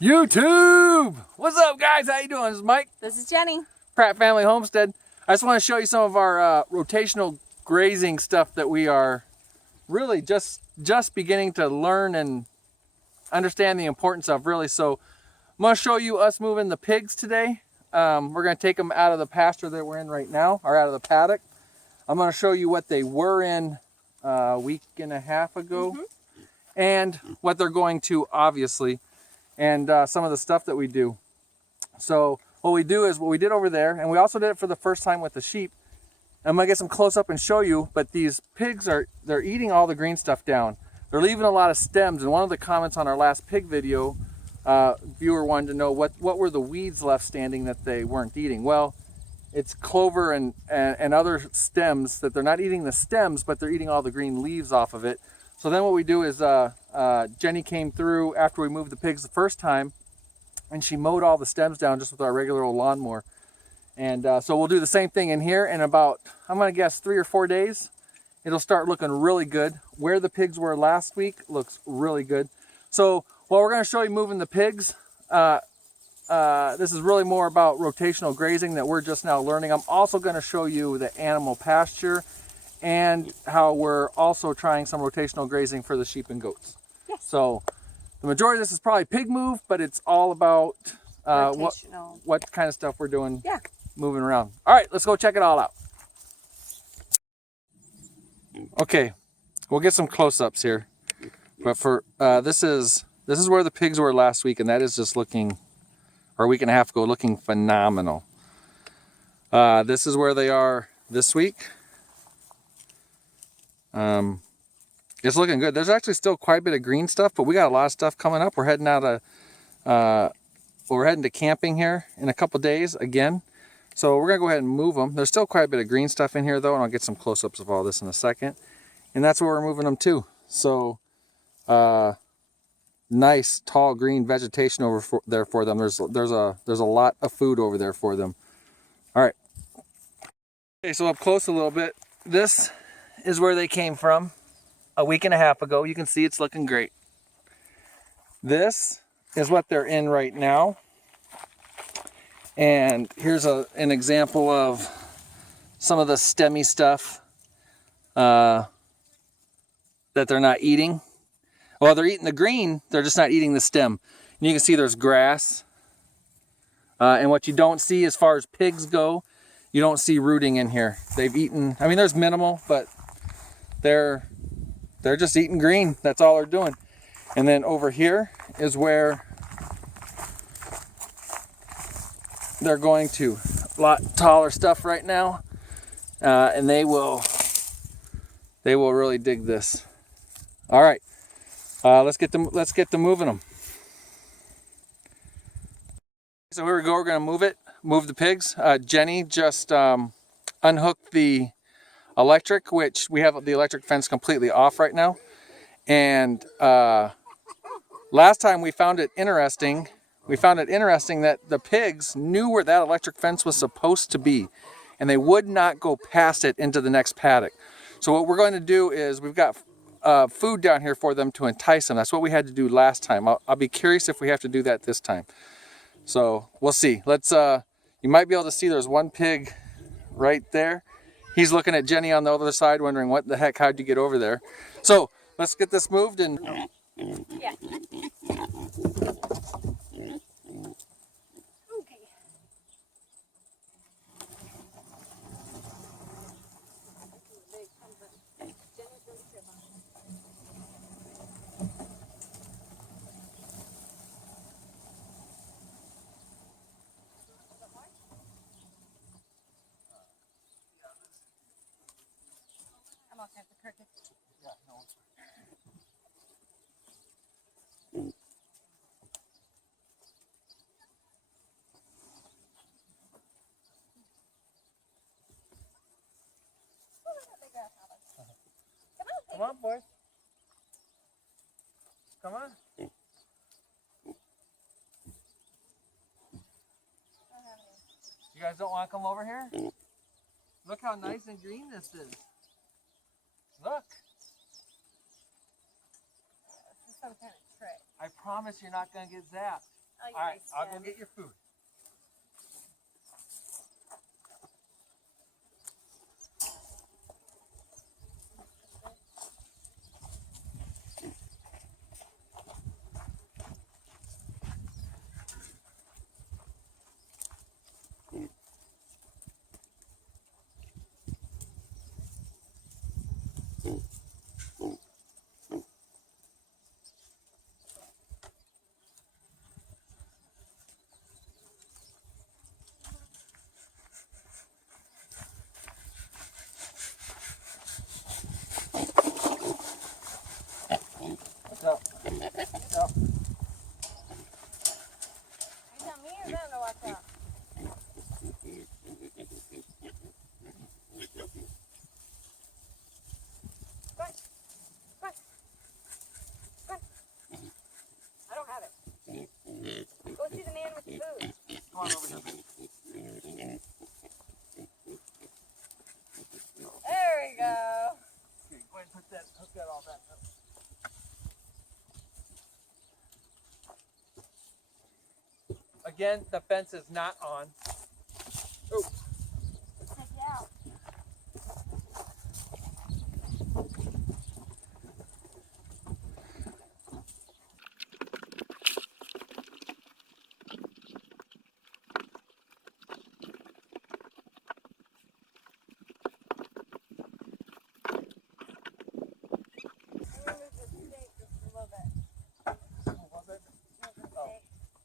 YouTube! What's up, guys? How you doing? This is Mike. This is Jenny. Pratt Family Homestead. I just want to show you some of our rotational grazing stuff that we are really just beginning to learn and understand the importance of, really. So I'm going to show you us moving the pigs today. We're going to take them out of the pasture that we're in right now, or out of the paddock. I'm going to show you what they were in a week and a half ago, and what they're going to, obviously, and some of the stuff that we do. So what we do is what we did over there, and we also did it for the first time with the sheep. I'm gonna get some close up and show you, but these pigs they're eating all the green stuff down. They're leaving a lot of stems, and one of the comments on our last pig video, viewer wanted to know what were the weeds left standing that they weren't eating. Well, it's clover and other stems that they're not eating the stems, but they're eating all the green leaves off of it. So then what we do is Jenny came through after we moved the pigs the first time, and she mowed all the stems down just with our regular old lawnmower. And so we'll do the same thing in here in about, I'm gonna guess, 3 or 4 days. It'll start looking really good. Where the pigs were last week looks really good. So while we're gonna show you moving the pigs, this is really more about rotational grazing that we're just now learning. I'm also gonna show you the animal pasture and how we're also trying some rotational grazing for the sheep and goats. Yes. So the majority of this is probably pig move, but it's all about what kind of stuff we're doing, moving around. All right, let's go check it all out. Okay, we'll get some close-ups here, but for this is where the pigs were last week, and that is just looking, or a week and a half ago, looking phenomenal. This is where they are this week. It's looking good. There's actually still quite a bit of green stuff, but we got a lot of stuff coming up. We're heading we're heading to camping here in a couple days again. So we're gonna go ahead and move them. There's still quite a bit of green stuff in here though, and I'll get some close-ups of all this in a second. And that's where we're moving them to. So nice tall green vegetation over there for them. There's a lot of food over there for them. All right. Okay, so up close a little bit. This is where they came from a week and a half ago. You can see it's looking great. This is what they're in right now. And here's an example of some of the stemmy stuff that they're not eating. Well, they're eating the green, they're just not eating the stem. And you can see there's grass. And what you don't see as far as pigs go, you don't see rooting in here. They've eaten, I mean, there's minimal, but they're just eating green. That's all they're doing. And then over here is where they're going to. A lot taller stuff right now, and they will really dig this. All right, let's get them moving them. So here we go. We're gonna move the pigs. Jenny just unhooked the electric, which we have the electric fence completely off right now. And last time we found it interesting that the pigs knew where that electric fence was supposed to be, and they would not go past it into the next paddock. So what we're going to do is we've got food down here for them to entice them. That's what we had to do last time. I'll be curious if we have to do that this time. So we'll see. Let's you might be able to see there's one pig right there. He's looking at Jenny on the other side, wondering what the heck, how'd you get over there? So let's get this moved and. Yeah. Okay. I'm off the cricket. Yeah, no. Come on, boys. Come on. You guys don't want to come over here? Look how nice and green this is. Look. This is some kind of trick. I promise you're not going to get zapped. All right, I'll go get your food. What's up? What's up? You tell me or them to watch out? Go ahead. Go ahead. Go ahead. I don't have it. Go see the man with the food. Come on over here. There we go. Here, go ahead and put that, hook that all back up. Again, the fence is not on. Oh. Take you out.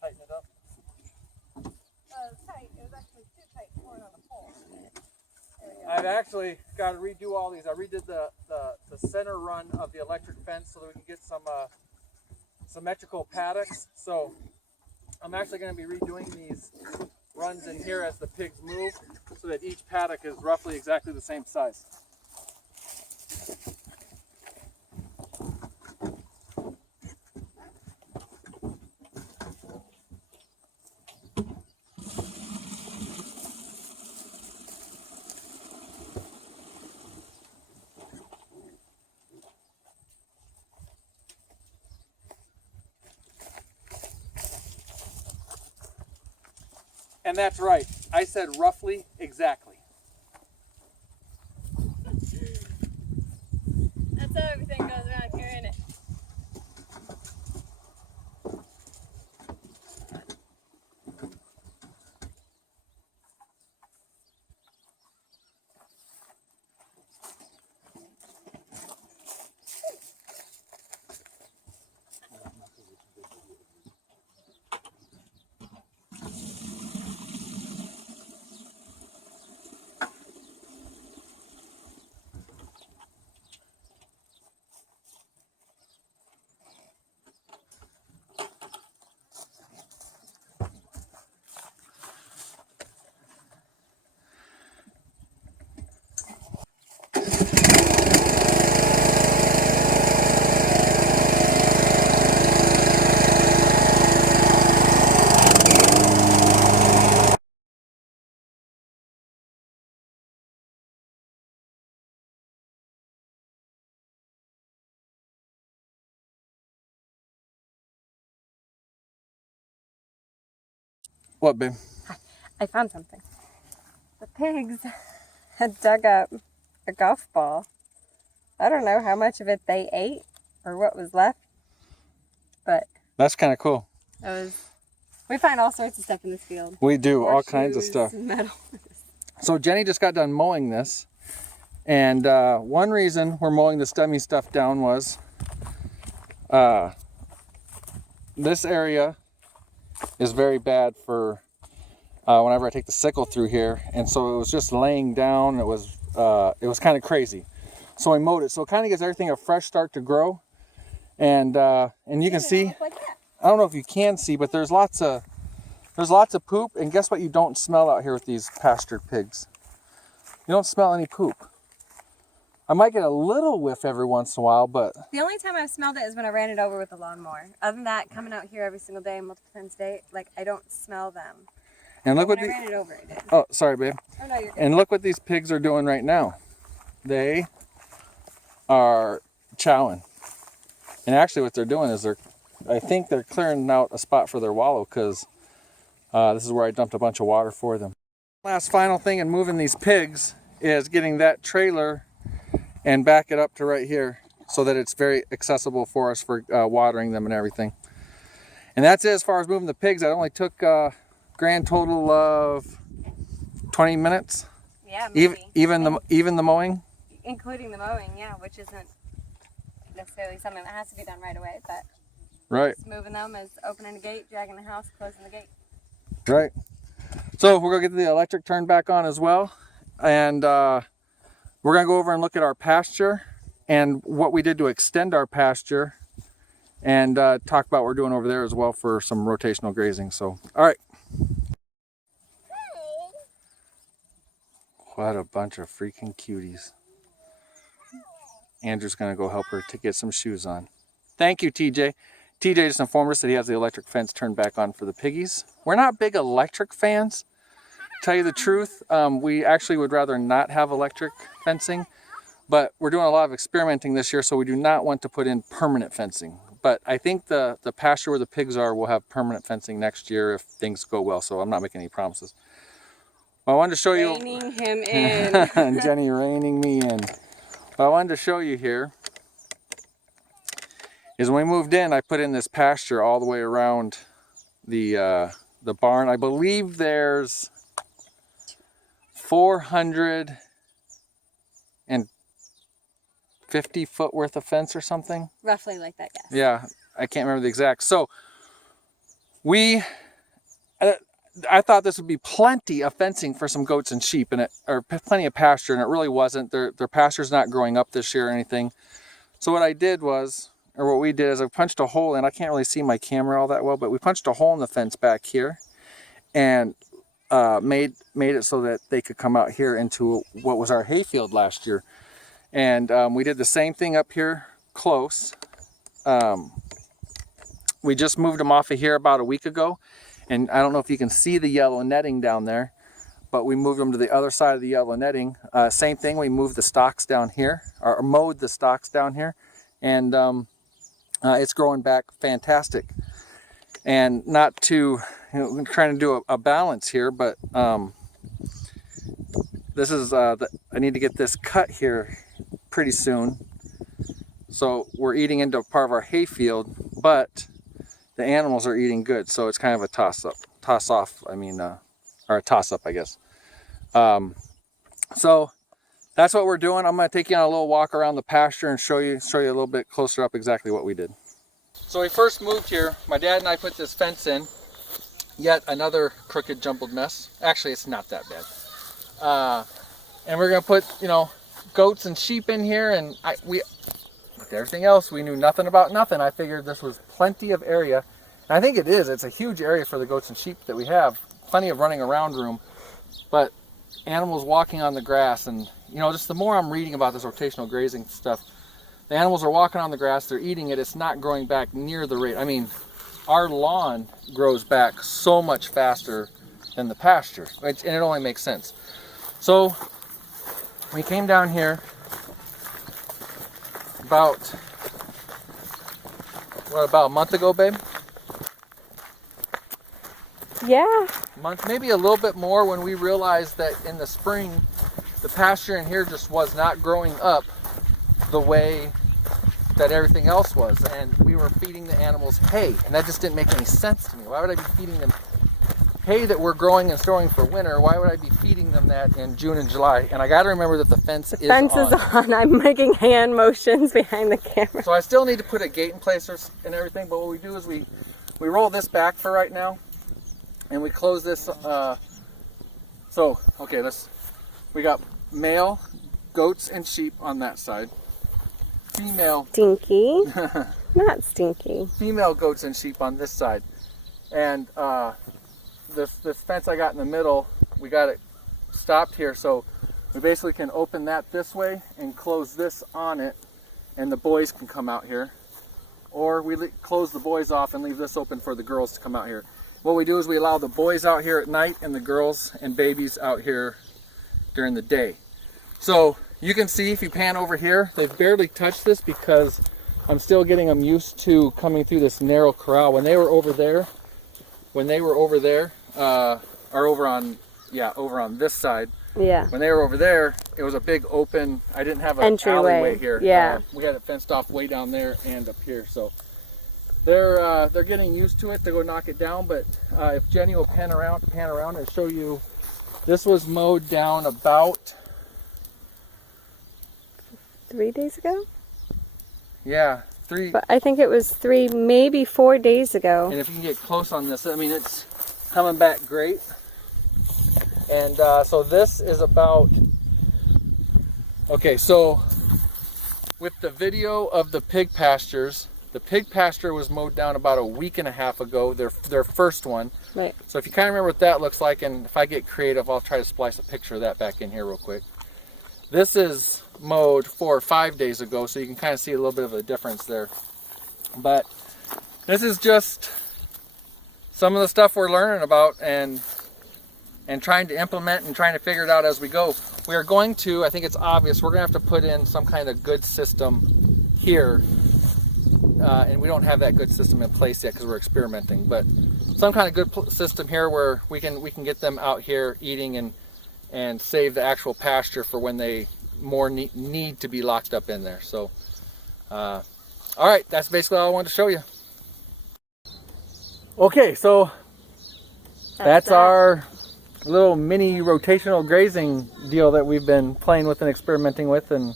Tighten it up. It's tight. It was actually too tight pulling on the pole. There we go. I've actually got to redo all these. I redid the center run of the electric fence so that we can get some symmetrical paddocks. So I'm actually going to be redoing these runs in here as the pigs move so that each paddock is roughly exactly the same size. And that's right. I said roughly exactly. That's how everything goes around here, isn't it? What, babe? I found something. The pigs had dug up a golf ball. I don't know how much of it they ate or what was left, but That's kind of cool. it was. We find all sorts of stuff in this field. We do all Horseshoes, kinds of stuff. Metal. So Jenny just got done mowing this, and one reason we're mowing the stemmy stuff down was this area is very bad for whenever I take the sickle through here, and so it was just laying down. It was kind of crazy, so I mowed it so it kind of gives everything a fresh start to grow. And you can see, Like that. I don't know if you can see, but there's lots of poop. And guess what? You don't smell out here with these pastured pigs. You don't smell any poop. I might get a little whiff every once in a while, but The only time I've smelled it is when I ran it over with a lawnmower. Other than that, coming out here every single day, multiple times a day, like I don't smell them. and look When what I ran it over, I did. oh, sorry, babe. Oh no, you're good. And look what these pigs are doing right now. They are chowing. And actually what they're doing is they're I think they're clearing out a spot for their wallow, because this is where I dumped a bunch of water for them. Last final thing in moving these pigs is getting that trailer and back it up to right here so that it's very accessible for us for watering them and everything. And that's it as far as moving the pigs. That only took a grand total of 20 minutes. Yeah, maybe. Even the mowing? Including the mowing, yeah, which isn't necessarily something that has to be done right away, but right. moving them is opening the gate, dragging the house, closing the gate. Right. So we're going to get the electric turned back on as well. And we're going to go over and look at our pasture and what we did to extend our pasture, and talk about what we're doing over there as well for some rotational grazing. So, all right. What a bunch of freaking cuties. Andrew's going to go help her to get some shoes on. Thank you, TJ. TJ just informed us that he has the electric fence turned back on for the piggies. We're not big electric fans, to tell you the truth. We actually would rather not have electric fencing, but we're doing a lot of experimenting this year, so we do not want to put in permanent fencing. But I think the pasture where the pigs are will have permanent fencing next year if things go well, so I'm not making any promises. Well, I wanted to show you... Reining him in. Jenny reining me in. What I wanted to show you here is when we moved in, I put in this pasture all the way around the barn. I believe there's 450 foot worth of fence or something. Roughly like that, yes. Yeah, I can't remember the exact. So I thought this would be plenty of fencing for some goats and sheep, or plenty of pasture, and it really wasn't. Their pasture's not growing up this year or anything. So what I did was, or what we did is I punched a hole in. I can't really see my camera all that well, but we punched a hole in the fence back here and made it so that they could come out here into what was our hayfield last year. And we did the same thing up here close. We just moved them off of here about a week ago. And I don't know if you can see the yellow netting down there, but we moved them to the other side of the yellow netting. Same thing, we moved the stalks down here, or mowed the stalks down here, and it's growing back fantastic. And not to, I'm trying to do a balance here, but this is, I need to get this cut here pretty soon. So we're eating into a part of our hayfield, but the animals are eating good, so it's kind of a toss-off, or a toss-up, I guess. So that's what we're doing. I'm going to take you on a little walk around the pasture and show you a little bit closer up exactly what we did. So we first moved here. My dad and I put this fence in. Yet another crooked, jumbled mess. Actually, it's not that bad. And we're going to put, goats and sheep in here, and with everything else, we knew nothing about nothing. I figured this was plenty of area. And I think it is. It's a huge area for the goats and sheep that we have. Plenty of running around room. But animals walking on the grass, and just the more I'm reading about this rotational grazing stuff, the animals are walking on the grass, they're eating it, it's not growing back near the rate. Our lawn grows back so much faster than the pasture, and it only makes sense. So we came down here about a month ago, babe? Yeah. Month, maybe a little bit more, when we realized that in the spring, the pasture in here just was not growing up the way that everything else was. And we were feeding the animals hay, and that just didn't make any sense to me. Why would I be feeding them hay that we're growing and storing for winter? Why would I be feeding them that in June and July? And I got to remember that the fence is on. The fence is on. I'm making hand motions behind the camera. So I still need to put a gate in place and everything, but what we do is we roll this back for right now, and we close this. We got male goats and sheep on that side. Female. Stinky. Not stinky. Female goats and sheep on this side. And this fence I got in the middle, we got it stopped here, so we basically can open that this way and close this on it, and the boys can come out here. Or we close the boys off and leave this open for the girls to come out here. What we do is we allow the boys out here at night and the girls and babies out here during the day. So you can see, if you pan over here, they've barely touched this because I'm still getting them used to coming through this narrow corral. When they were over there, or over on this side. Yeah. When they were over there, it was a big open. I didn't have an alleyway here. Yeah. We had it fenced off way down there and up here. So they're getting used to it to go knock it down. But if Jenny will pan around and show you, this was mowed down about 3 days ago. Yeah, 3. But I think it was 3, maybe 4 days ago. And if you can get close on this, I mean, it's coming back great. And so this is about, okay, so with the video of the pig pastures, the pig pasture was mowed down about a week and a half ago, their first one. Right. So if you kind of remember what that looks like, and if I get creative, I'll try to splice a picture of that back in here real quick. This is mowed 4 or 5 days ago, so you can kind of see a little bit of a difference there. But this is just some of the stuff we're learning about and trying to implement and trying to figure it out as we go. We are going to, I think it's obvious, we're going to have to put in some kind of good system here. And we don't have that good system in place yet because we're experimenting. But some kind of good system here where we can get them out here eating and save the actual pasture for when they more need to be locked up in there. So, all right, that's basically all I wanted to show you. Okay, so that's our little mini rotational grazing deal that we've been playing with and experimenting with, and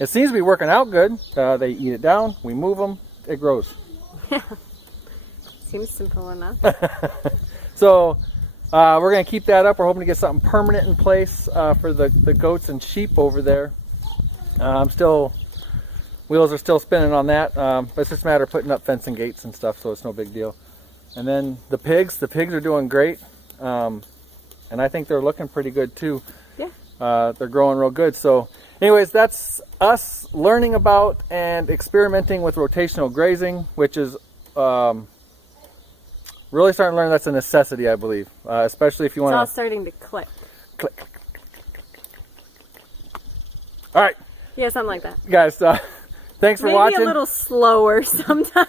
it seems to be working out good. They eat it down, we move them, it grows. Yeah, seems simple enough. So we're going to keep that up. We're hoping to get something permanent in place for the goats and sheep over there. Wheels are still spinning on that, but it's just a matter of putting up fencing gates and stuff, so it's no big deal. And then the pigs are doing great. And I think they're looking pretty good too. Yeah. They're growing real good. So anyways, that's us learning about and experimenting with rotational grazing, which is really starting to learn that's a necessity, I believe, especially if you want to. It's all starting to click. Click. All right. Yeah, something like that. Guys, thanks for watching. Maybe a little slower sometimes.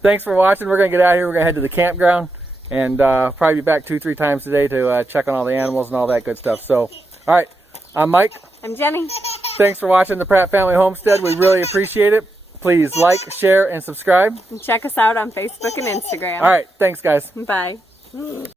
Thanks for watching. We're going to get out of here. We're going to head to the campground. And probably be back 2-3 times today to check on all the animals and all that good stuff. So, all right, I'm Mike. I'm Jenny. Thanks for watching the Pratt Family Homestead. We really appreciate it. Please like, share, and subscribe. And check us out on Facebook and Instagram. All right, thanks, guys. Bye.